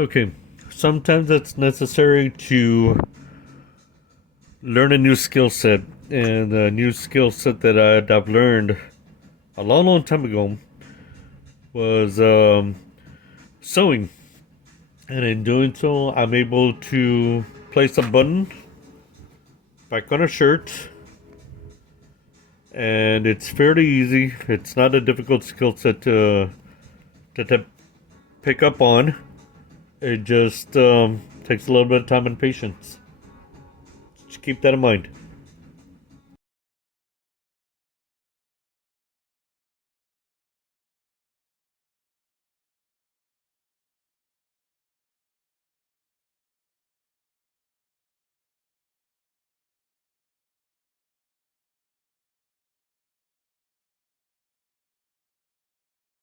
Okay, sometimes it's necessary to learn a new skill set, and a new skill set that I've learned a long, long time ago was sewing. And in doing so, I'm able to place a button back on a shirt, and it's fairly easy. It's not a difficult skill set to pick up on. It just takes a little bit of time and patience. Just keep that in mind.